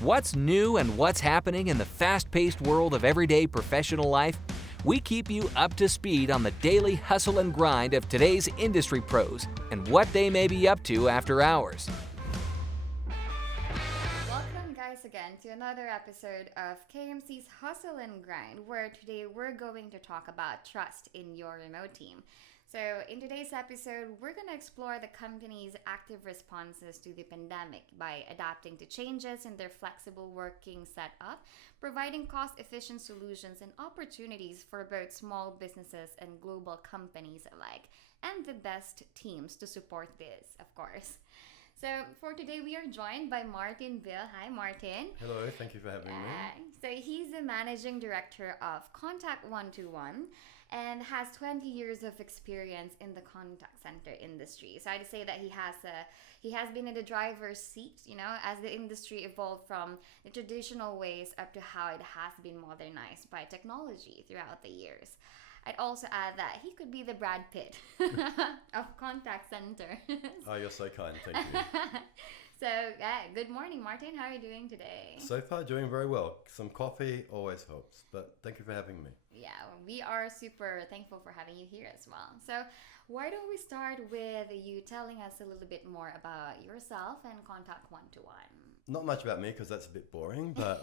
What's new and what's happening in the fast-paced world of everyday professional life? We keep you up to speed on the daily hustle and grind of today's industry pros and what they may be up to after hours. Welcome guys again to another episode of KMC's Hustle and Grind, where today we're going to talk about trust in your remote team. So in today's episode, we're going to explore the company's active responses to the pandemic by adapting to changes in their flexible working setup, providing cost-efficient solutions and opportunities for both small businesses and global companies alike, and the best teams to support this, of course. So for today, we are joined by Martin Bill. Hi, Martin. Hello, thank you for having me. So he's the managing director of Contact 121 and has 20 years of experience in the contact center industry. So I'd say that he has been in the driver's seat, as the industry evolved from the traditional ways up to how it has been modernized by technology throughout the years. I'd also add that he could be the Brad Pitt of contact center. Oh, you're so kind, thank you. So, good morning, Martin. How are you doing today? So far, doing very well. Some coffee always helps, but thank you for having me. Yeah, we are super thankful for having you here as well. So, why don't we start with you telling us a little bit more about yourself and Contact 121? Not much about me because that's a bit boring, but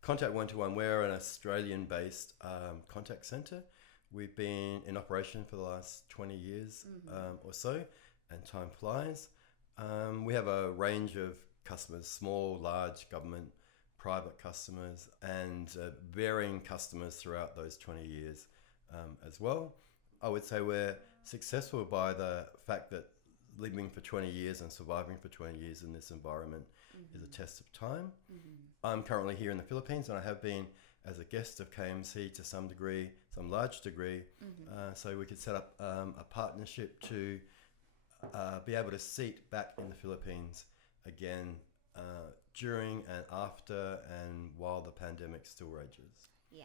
Contact 121, we're an Australian-based contact centre. We've been in operation for the last 20 years or so, and time flies. We have a range of customers, small, large, government, private customers, and varying customers throughout those 20 years as well. I would say we're successful by the fact that living for 20 years and surviving for 20 years in this environment is a test of time. I'm currently here in the Philippines, and I have been as a guest of KMC to some degree, some large degree, so we could set up a partnership to be able to seat back in the Philippines again during and after and while the pandemic still rages. Yeah,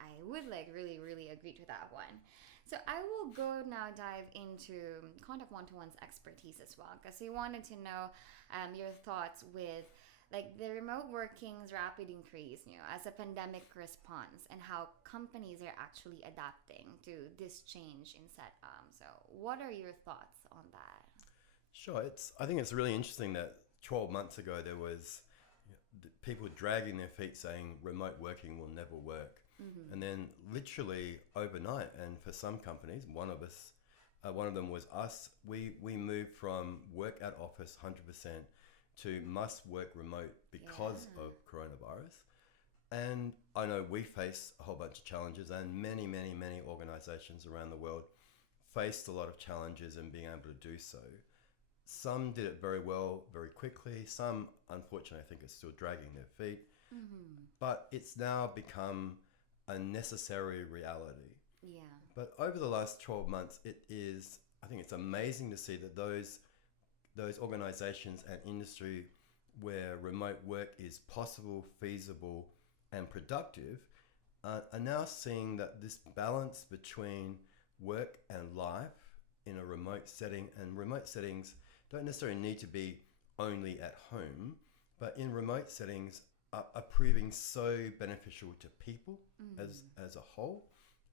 I would really agree to that one. So I will go now dive into Contact 121's expertise as well, because we wanted to know your thoughts with the remote working's rapid increase, as a pandemic response, and how companies are actually adapting to this change in setup. So what are your thoughts on that? Sure, I think it's really interesting that 12 months ago there was people dragging their feet saying remote working will never work. And then literally overnight, and for some companies, one of them was us, we moved from work at office 100% to must work remote because of coronavirus. And I know we face a whole bunch of challenges, and many organizations around the world faced a lot of challenges in being able to do so. Some did it very well, very quickly. Some, unfortunately, I think are still dragging their feet. But it's now become a necessary reality. Yeah. But over the last 12 months, I think it's amazing to see that those organizations and industry where remote work is possible, feasible, and productive are now seeing that this balance between work and life in a remote setting, and remote settings don't necessarily need to be only at home, but in remote settings are proving so beneficial to people as a whole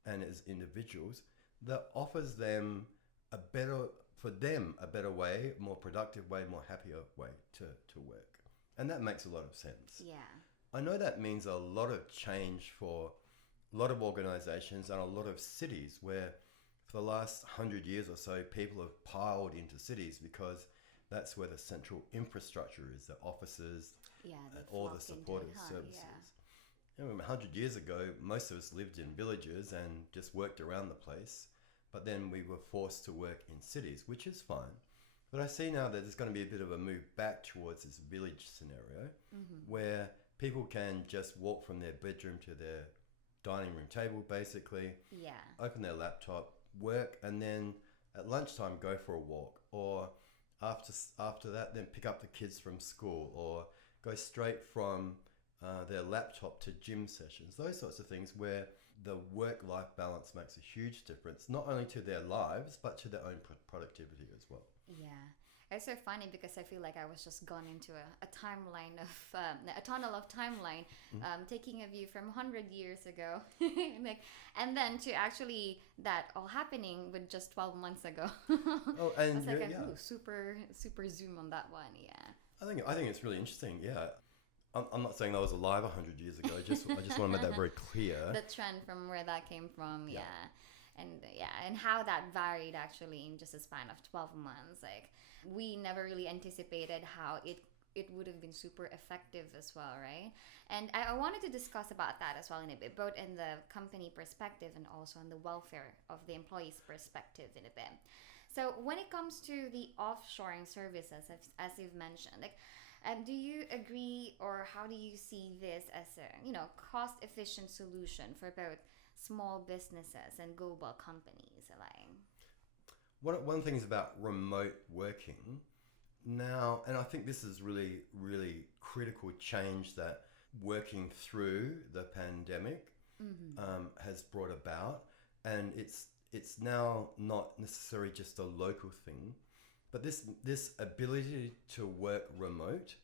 and as individuals, that offers them a better way, more productive way, more happier way to work. And that makes a lot of sense. Yeah. I know that means a lot of change for a lot of organizations and a lot of cities where for the last 100 years or so, people have piled into cities because that's where the central infrastructure is, the offices, and all the supportive services. 100 years ago, most of us lived in villages and just worked around the place. But then we were forced to work in cities, which is fine. But I see now that there's going to be a bit of a move back towards this village scenario where people can just walk from their bedroom to their dining room table, basically, open their laptop, work, and then at lunchtime go for a walk. Or after that, then pick up the kids from school, or go straight from their laptop to gym sessions. Those sorts of things where the work-life balance makes a huge difference, not only to their lives, but to their own productivity as well. Yeah. It's so funny because I feel like I was just gone into a timeline of a tunnel of timeline, taking a view from 100 years ago, like, and then to actually that all happening with just 12 months ago. Oh, and It's like yeah, super zoom on that one. Yeah. I think it's really interesting. Yeah, I'm not saying I was alive 100 years ago. I just want to make that very clear. The trend from where that came from. Yeah. Yeah. And how that varied actually in just a span of 12 months. Like, we never really anticipated how it would have been super effective as well, right? And I wanted to discuss about that as well in a bit, both in the company perspective and also in the welfare of the employees' perspective in a bit. So when it comes to the offshoring services, as you've mentioned, like, do you agree, or how do you see this as a cost-efficient solution for both small businesses and global companies alike? One thing is about remote working now, and I think this is really, really critical change that working through the pandemic has brought about, and it's now not necessarily just a local thing, but this ability to work remote,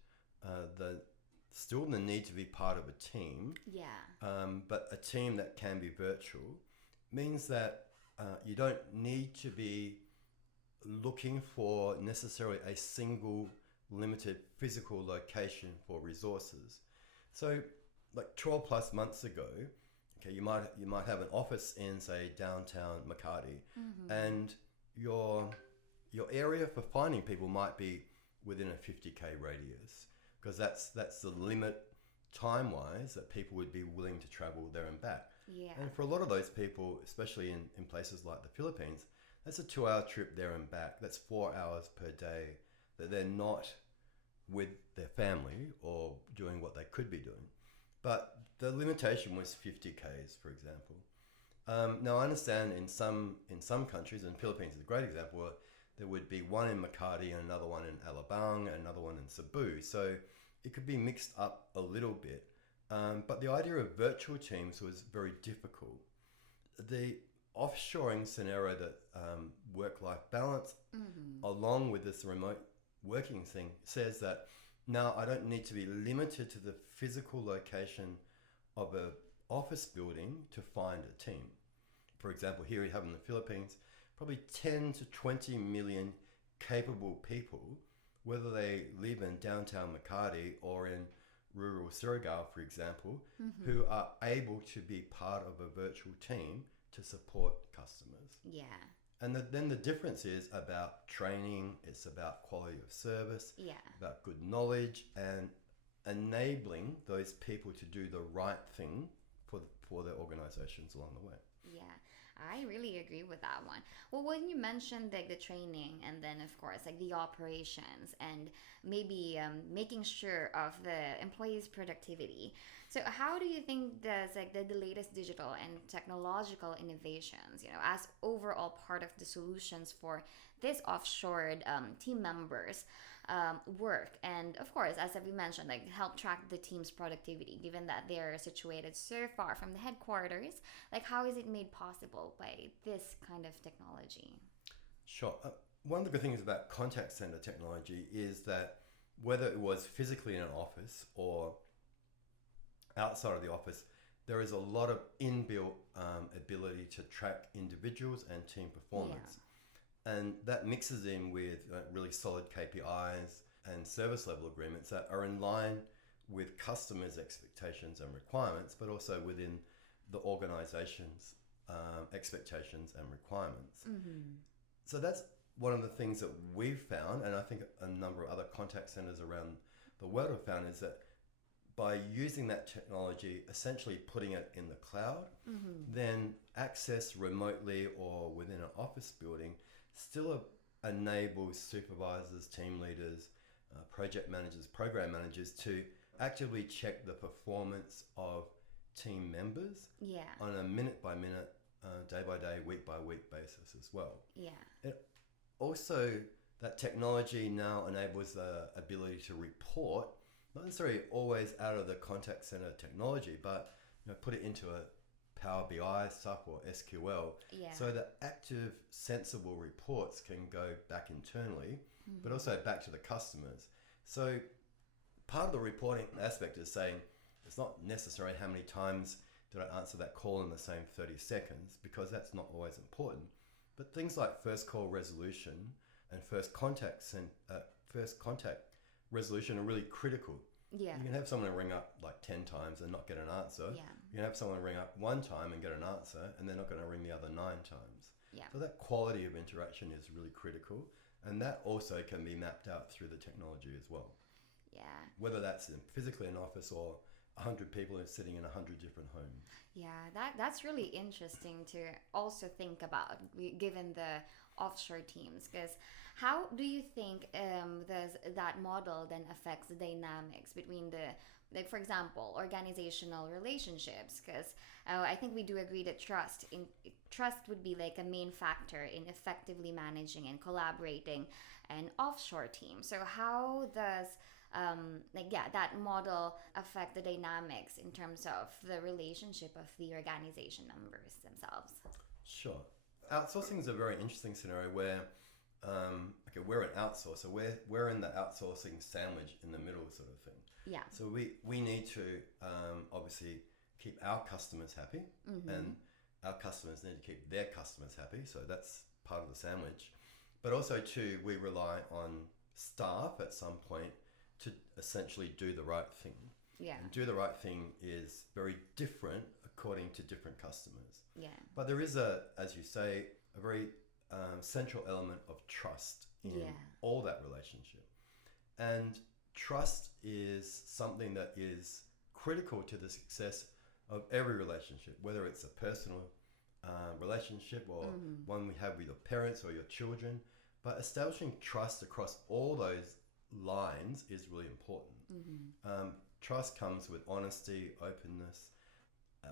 the need to be part of a team, but a team that can be virtual, means that you don't need to be looking for necessarily a single limited physical location for resources. So like 12 plus months ago, okay, you might have an office in, say, downtown Makati, and your area for finding people might be within a 50k radius, because that's the limit time-wise that people would be willing to travel there and back. Yeah. And for a lot of those people, especially in places like the Philippines, that's a 2-hour trip there and back. That's 4 hours per day that they're not with their family or doing what they could be doing. But the limitation was 50 Ks, for example. Now, I understand in some countries, and Philippines is a great example, where there would be one in Makati and another one in Alabang and another one in Cebu. So it could be mixed up a little bit. But the idea of virtual teams was very difficult. The offshoring scenario, that work-life balance, along with this remote working thing, says that now I don't need to be limited to the physical location of an office building to find a team. For example, here we have in the Philippines probably 10 to 20 million capable people, whether they live in downtown Makati or in rural Surigao, for example, who are able to be part of a virtual team to support customers. Yeah. And then the difference is about training, it's about quality of service, about good knowledge, and enabling those people to do the right thing for their organizations along the way. Yeah, I really agree with that one. Well, when you mentioned like the training, and then of course like the operations, and maybe making sure of the employees' productivity. So how do you think does like the latest digital and technological innovations, as overall part of the solutions for this offshored team members work? And of course, as we mentioned, like help track the team's productivity, given that they're situated so far from the headquarters. Like, how is it made possible by this kind of technology? Sure. One of the good things about contact center technology is that whether it was physically in an office or outside of the office, there is a lot of inbuilt ability to track individuals and team performance. And that mixes in with really solid KPIs and service level agreements that are in line with customers' expectations and requirements, but also within the organization's expectations and requirements. So that's one of the things that we've found, and I think a number of other contact centers around the world have found, is that by using that technology, essentially putting it in the cloud, then access remotely or within an office building still enables supervisors, team leaders, project managers, program managers to actively check the performance of team members on a minute by minute, day by day, week by week basis as well. It also, that technology now enables the ability to report, not necessarily always out of the contact center technology, but put it into a Power BI stuff or SQL, so that active, sensible reports can go back internally but also back to the customers. So part of the reporting aspect is saying it's not necessary how many times did I answer that call in the same 30 seconds, because that's not always important. But things like first call resolution and first contact resolution are really critical. Yeah. You can have someone ring up like 10 times and not get an answer. Yeah. You can have someone ring up one time and get an answer, and they're not going to ring the other 9 times. Yeah. So that quality of interaction is really critical, and that also can be mapped out through the technology as well. Yeah. Whether that's physically in an office or 100 people sitting in 100 different homes. Yeah, that's really interesting to also think about, given the offshore teams, because how do you think that model then affects the dynamics between the, like, for example, organizational relationships? Because I think we do agree that trust would be like a main factor in effectively managing and collaborating an offshore team. So how does that model affect the dynamics in terms of the relationship of the organization members themselves? Sure. Outsourcing is a very interesting scenario where we're an outsourcer. We're in the outsourcing sandwich in the middle sort of thing. Yeah. So we need to obviously keep our customers happy, and our customers need to keep their customers happy. So that's part of the sandwich. But also too, we rely on staff at some point to essentially do the right thing. Yeah. And do the right thing is very different according to different customers. Yeah. But there is as you say, a very central element of trust in all that relationship. And trust is something that is critical to the success of every relationship, whether it's a personal relationship or one we have with your parents or your children. But establishing trust across all those lines is really important. Trust comes with honesty, openness,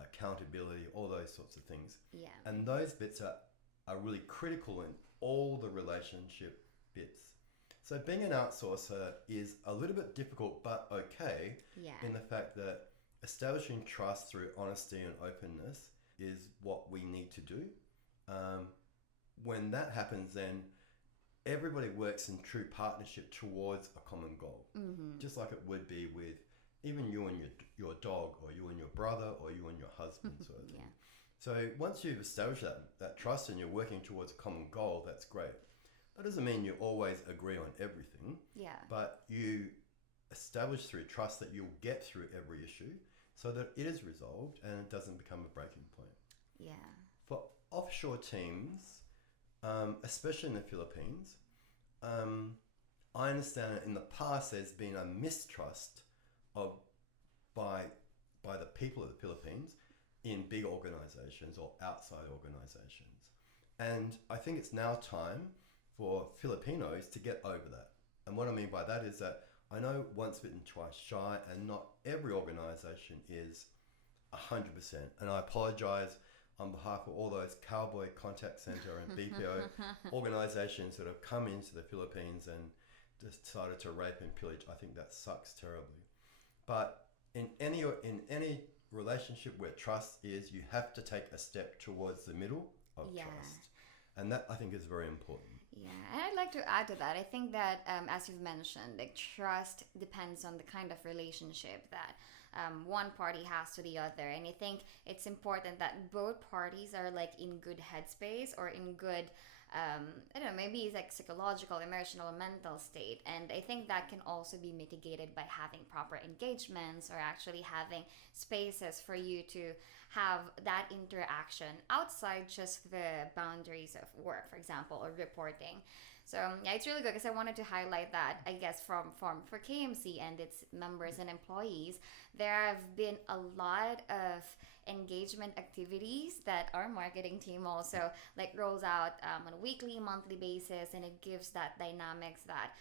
accountability, all those sorts of things. Yeah. And those bits are really critical in all the relationship bits. So being an outsourcer is a little bit difficult, but okay, in the fact that establishing trust through honesty and openness is what we need to do. When that happens, then everybody works in true partnership towards a common goal, just like it would be with even you and your dog, or you and your brother, or you and your husband sort of thing. So once you've established that trust and you're working towards a common goal, that's great. That doesn't mean you always agree on everything, but you establish through trust that you'll get through every issue so that it is resolved and it doesn't become a breaking point. Yeah. For offshore teams, especially in the Philippines, I understand that in the past there's been a mistrust by the people of the Philippines in big organizations or outside organizations. And I think it's now time for Filipinos to get over that. And what I mean by that is that I know once bitten, twice shy, and not every organization is 100%. And I apologize on behalf of all those cowboy contact center and BPO organizations that have come into the Philippines and decided to rape and pillage. I think that sucks terribly. But in any relationship where trust is, you have to take a step towards the middle of trust. And that, I think, is very important. Yeah, and I'd like to add to that. I think that, as you've mentioned, like, trust depends on the kind of relationship that one party has to the other. And I think it's important that both parties are like in good headspace or in good, I don't know, maybe it's like psychological, emotional, mental state. And I think that can also be mitigated by having proper engagements or actually having spaces for you to have that interaction outside just the boundaries of work, for example, or reporting. So yeah, it's really good because I wanted to highlight that, I guess, for KMC and its members and employees, there have been a lot of engagement activities that our marketing team also like rolls out on a weekly, monthly basis, and it gives that dynamics that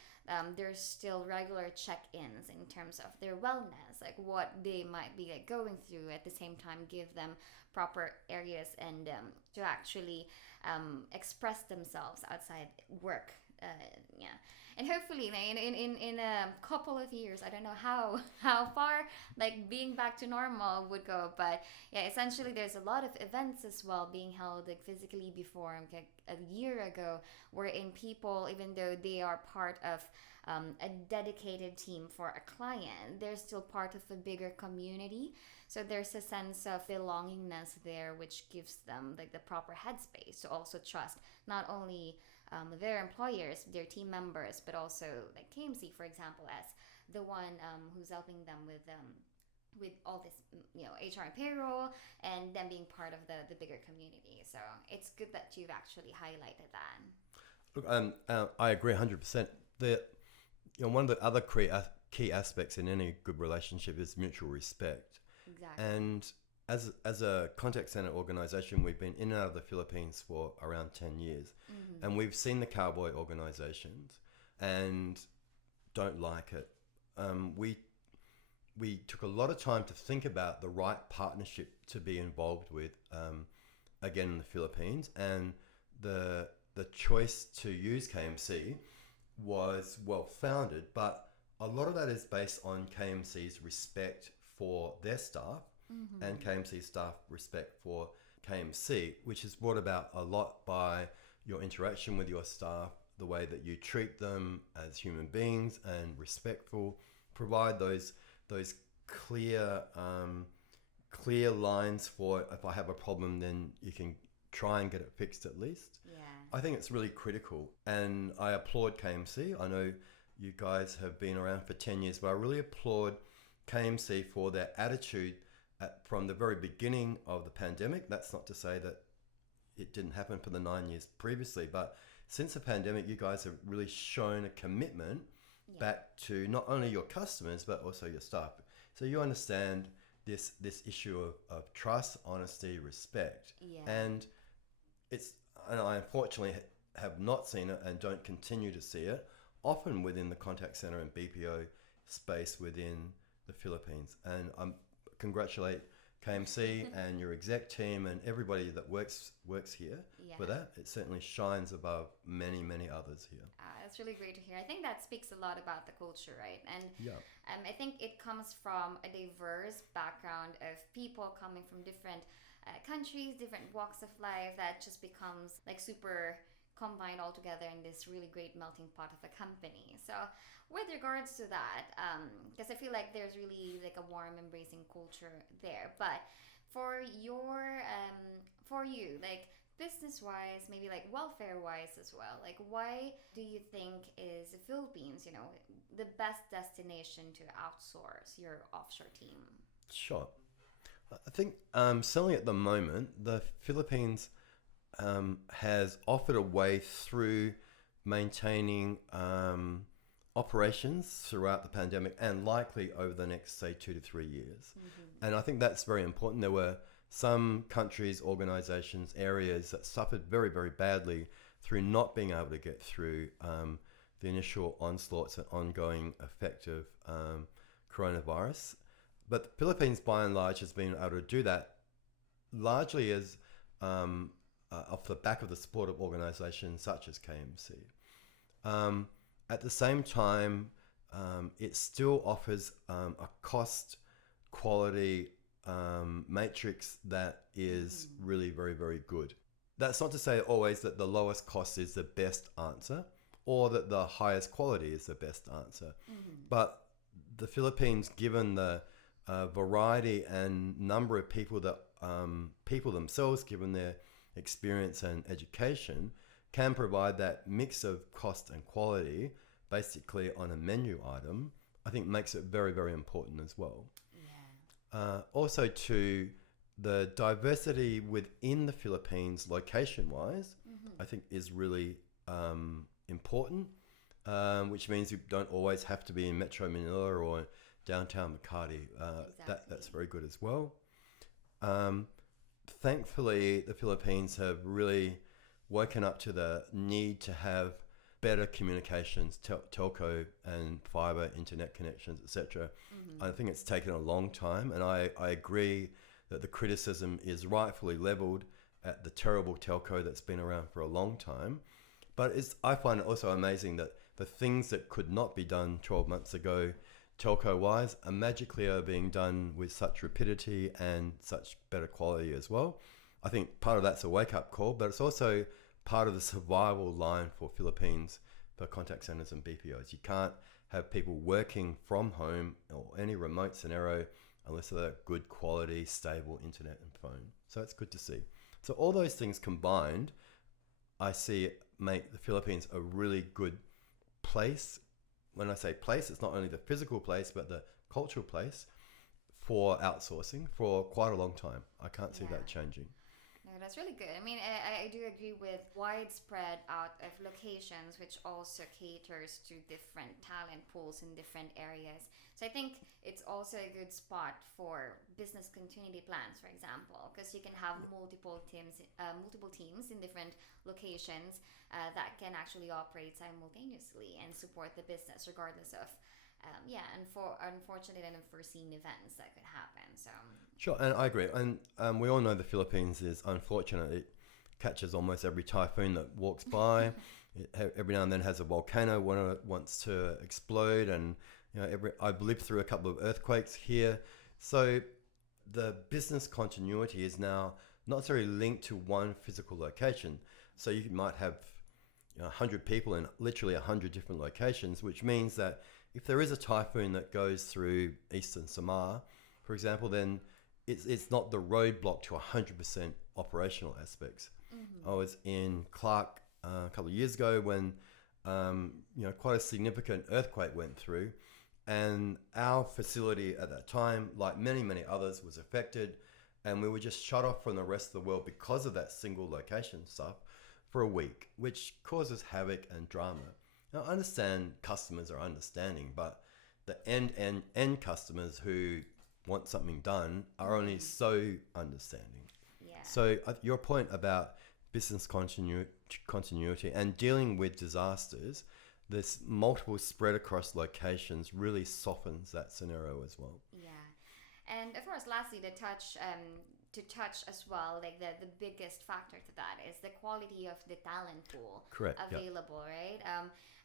there's still regular check-ins in terms of their wellness, like what they might be like going through, at the same time give them proper areas and to actually express themselves outside work Yeah, and hopefully in a couple of years, I don't know how far like being back to normal would go, but yeah, essentially there's a lot of events as well being held like physically before like a year ago, wherein people, even though they are part of a dedicated team for a client, they're still part of a bigger community. So there's a sense of belongingness there, which gives them like the proper headspace to also trust not only their employers, their team members, but also like KMC, for example, as the one who's helping them with all this, HR and payroll, and them being part of the bigger community. So it's good that you've actually highlighted that. Look, I agree 100%. One of the other key aspects in any good relationship is mutual respect. Exactly. And as a contact center organization, we've been in and out of the Philippines for around 10 years. Mm-hmm. And we've seen the cowboy organizations and don't like it. We took a lot of time to think about the right partnership to be involved with, again, in the Philippines. And the choice to use KMC was well-founded, but a lot of that is based on KMC's respect for their staff, mm-hmm. and KMC staff respect for KMC, which is brought about a lot by your interaction with your staff, the way that you treat them as human beings and respectful, provide those clear lines for if I have a problem, then you can try and get it fixed at least. Yeah. I think it's really critical, and I applaud KMC. I know you guys have been around for 10 years, but I really applaud KMC for their attitude from the very beginning of the pandemic. That's not to say that it didn't happen for the 9 years previously, but since the pandemic, you guys have really shown a commitment back to not only your customers, but also your staff. So you understand this issue of trust, honesty, respect. Yeah. And I unfortunately have not seen it and don't continue to see it, often within the contact center and BPO space within the Philippines. And I congratulate KMC and your exec team and everybody that works here for that. It certainly shines above many, many others here. That's really great to hear. I think that speaks a lot about the culture, right? And I think it comes from a diverse background of people coming from different countries, different walks of life, that just becomes like super combined all together in this really great melting pot of a company. So with regards to that, because I feel like there's really like a warm, embracing culture there. But for you, like business-wise, maybe like welfare-wise as well, like why do you think is the Philippines, the best destination to outsource your offshore team? Sure. I think certainly at the moment, the Philippines has offered a way through maintaining operations throughout the pandemic and likely over the next, say, 2 to 3 years. Mm-hmm. And I think that's very important. There were some countries, organizations, areas that suffered very, very badly through not being able to get through the initial onslaughts and ongoing effect of coronavirus. But the Philippines, by and large, has been able to do that largely as off the back of the support of organizations such as KMC. At the same time, it still offers a cost quality matrix that is really very, very good. That's not to say always that the lowest cost is the best answer or that the highest quality is the best answer. Mm-hmm. But the Philippines, given the variety and number of people that people themselves, given their experience and education, can provide that mix of cost and quality basically on a menu item, I think makes it very, very important as well. Yeah. Also to the diversity within the Philippines location-wise, I think is really important, which means you don't always have to be in Metro Manila or downtown Makati. Exactly. That's very good as well. Thankfully, the Philippines have really woken up to the need to have better communications, telco and fiber internet connections, etc. Mm-hmm. I think it's taken a long time, and I agree that the criticism is rightfully leveled at the terrible telco that's been around for a long time. But I find it also amazing that the things that could not be done 12 months ago, telco-wise, are magically being done with such rapidity and such better quality as well. I think part of that's a wake-up call, but it's also part of the survival line for Philippines for contact centers and BPOs. You can't have people working from home or any remote scenario unless they've got good quality, stable internet and phone. So it's good to see. So all those things combined, I see it make the Philippines a really good place. When I say place, it's not only the physical place, but the cultural place for outsourcing for quite a long time. I can't see that changing. No, that's really good. I mean, I do agree with widespread out of locations, which also caters to different talent pools in different areas. So I think it's also a good spot for business continuity plans, for example, because you can have multiple teams in different locations that can actually operate simultaneously and support the business regardless of and for unfortunate and unforeseen events that could happen. So sure, and I agree. And we all know the Philippines is unfortunate. It catches almost every typhoon that walks by. Every now and then has a volcano wants to explode, and I've lived through a couple of earthquakes here. So the business continuity is now not necessarily linked to one physical location. So you might have 100 people in literally 100 different locations, which means that if there is a typhoon that goes through eastern Samar, for example, then it's not the roadblock to 100% operational aspects. Mm-hmm. I was in Clark a couple of years ago when quite a significant earthquake went through, and our facility at that time, like many others, was affected, and we were just shut off from the rest of the world because of that single location stuff for a week, which causes havoc and drama. Now, I understand customers are understanding, but the end customers who want something done are only so understanding. Yeah. So your point about business continuity and dealing with disasters, this multiple spread across locations really softens that scenario as well. Yeah. And of course, lastly, to touch as well, like the biggest factor to that is the quality of the talent pool available, right?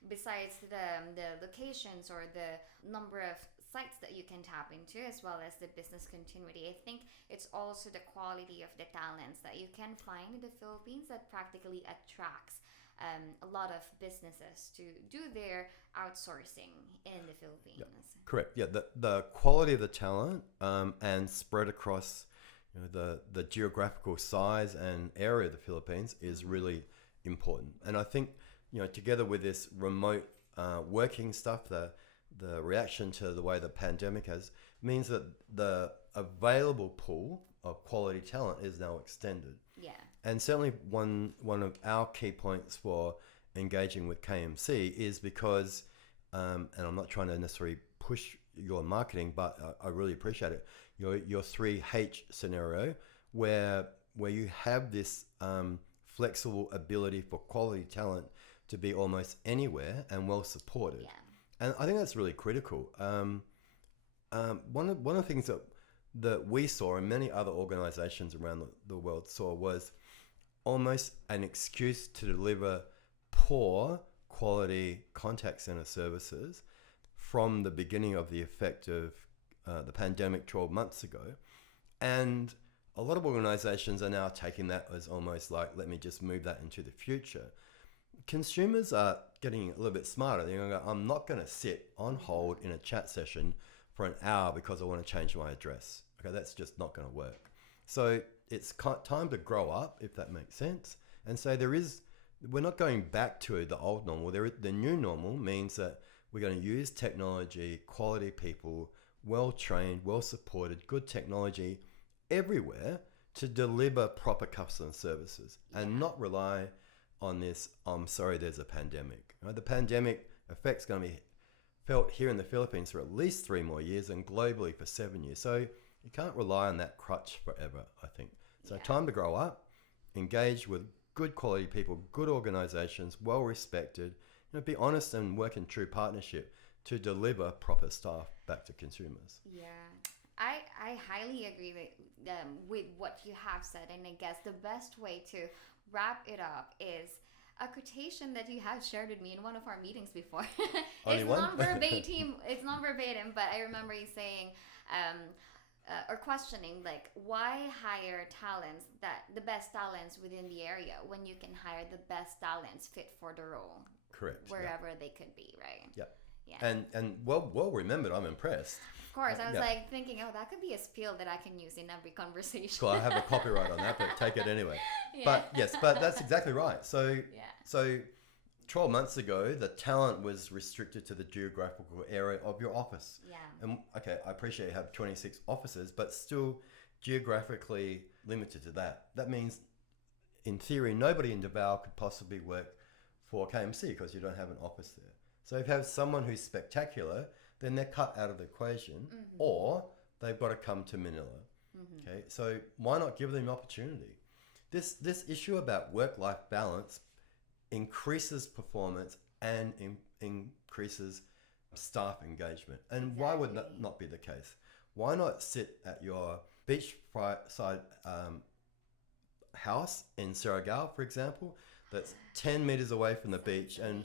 Besides the locations or the number of sites that you can tap into, as well as the business continuity, I think it's also the quality of the talents that you can find in the Philippines that practically attracts a lot of businesses to do their outsourcing in the Philippines. Yeah, correct. Yeah, the quality of the talent and spread across the geographical size and area of the Philippines is really important. And I think together with this remote working stuff, the reaction to the way the pandemic has means that the available pool of quality talent is now extended. Yeah. And certainly one of our key points for engaging with KMC is because, and I'm not trying to necessarily push your marketing, but I really appreciate it. Your 3H scenario where you have this flexible ability for quality talent to be almost anywhere and well supported. Yeah. And I think that's really critical. One of the things that we saw and many other organizations around the world saw was almost an excuse to deliver poor quality contact center services from the beginning of the effect of the pandemic 12 months ago. And a lot of organizations are now taking that as almost like, let me just move that into the future. Consumers are getting a little bit smarter. They're going to go, I'm not going to sit on hold in a chat session for an hour because I want to change my address. Okay, that's just not going to work. So it's time to grow up, if that makes sense, and say we're not going back to the old normal. The new normal means that we're going to use technology, quality people, well-trained, well-supported, good technology everywhere to deliver proper customer services and not rely on this, I'm sorry, there's a pandemic. The pandemic effect's going to be felt here in the Philippines for at least 3 more years and globally for 7 years. So you can't rely on that crutch forever, I think. So time to grow up, engage with good quality people, good organizations, well respected, be honest and work in true partnership to deliver proper stuff back to consumers. Yeah. I highly agree with what you have said, and I guess the best way to wrap it up is a quotation that you have shared with me in one of our meetings before. Only It's one? non-verbatim. It's non-verbatim, but I remember you saying, or questioning, like, why hire talents, the best talents within the area, when you can hire the best talents fit for the role, Correct. wherever they could be, right? Yeah. Yeah. And well remembered. I'm impressed. Of course, I was Yeah. like thinking, oh, that could be a spiel that I can use in every conversation. Well, I have a copyright on that, but take it anyway. Yeah. But yes, but that's exactly right. So Yeah. so 12 months ago, the talent was restricted to the geographical area of your office. Yeah. And okay, I appreciate you have 26 offices, but still geographically limited to that. That means, in theory, nobody in Davao could possibly work for KMC because you don't have an office there. So if you have someone who's spectacular, then they're cut out of the equation, or they've got to come to Manila. Okay, so why not give them opportunity? This issue about work-life balance increases performance and increases staff engagement. And why would that not be the case? Why not sit at your beachside house in Surigao, for example, that's 10 meters away from the beach, and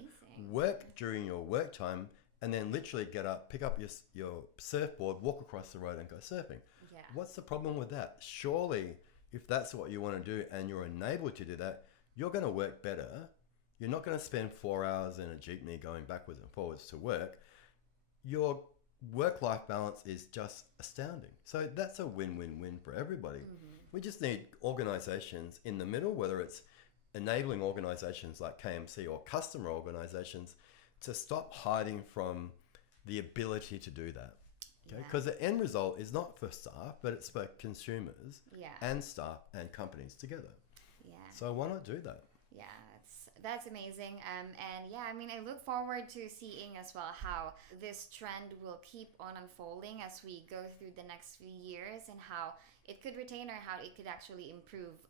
work during your work time, and then literally get up, pick up your surfboard, walk across the road and go surfing? Yeah. What's the problem with that? Surely, if that's what you want to do and you're enabled to do that, you're going to work better. You're not going to spend 4 hours in a jeepney going backwards and forwards to work. Your work-life balance is just astounding. So that's a win-win-win for everybody. We just need organizations in the middle, whether it's enabling organizations like KMC or customer organizations, to stop hiding from the ability to do that. Okay, because the end result is not for staff, but it's for consumers and staff and companies together. Yeah. So why not do that? Yeah, that's amazing. And yeah, I mean, I look forward to seeing as well how this trend will keep on unfolding as we go through the next few years, and how it could retain or how it could actually improve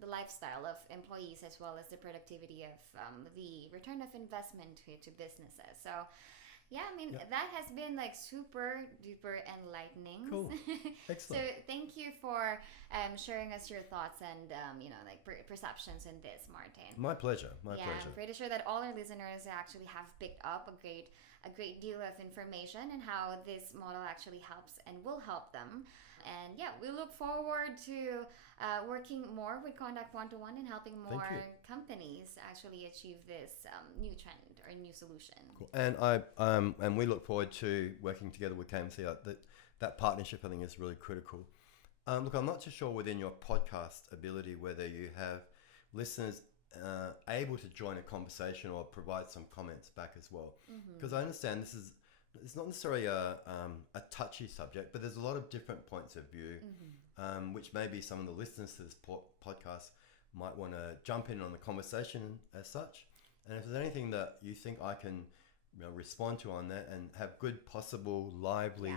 the lifestyle of employees, as well as the productivity of the return of investment to businesses. So yeah, I mean, that has been like super duper enlightening. Cool. Excellent. So thank you for sharing us your thoughts and like perceptions in this, Martin. My pleasure. My Yeah, pleasure. I'm pretty sure that all our listeners actually have picked up a great deal of information and how this model actually helps and will help them. And yeah, we look forward to working more with Contact One-to-One and helping more companies actually achieve this new trend or new solution. Cool. And we look forward to working together with KMC. That partnership, I think, is really critical. Look, I'm not too sure within your podcast ability whether you have listeners able to join a conversation or provide some comments back as well, because I understand it's not necessarily a touchy subject, but there's a lot of different points of view, which maybe some of the listeners to this podcast might want to jump in on the conversation as such. And if there's anything that you think I can respond to on that and have good, possible, lively,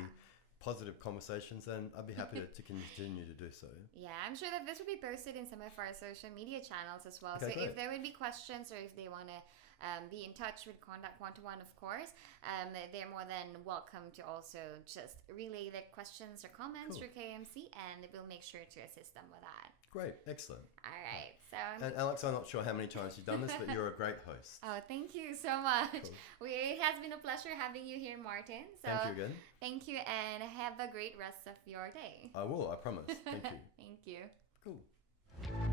positive conversations, then I'd be happy to continue to do so. Yeah, I'm sure that this will be posted in some of our social media channels as well. Okay, so great. if there would be questions, or if they want to be in touch with Contact One-to-One, of course, they're more than welcome to also just relay their questions or comments through KMC, and we'll make sure to assist them with that. Great, excellent. All right, so And Alex, I'm not sure how many times you've done this, but you're a great host. oh, thank you so much. Cool. It has been a pleasure having you here, Martin. So Thank you again. thank you, and have a great rest of your day. I will, I promise. Thank you. Thank you. Cool.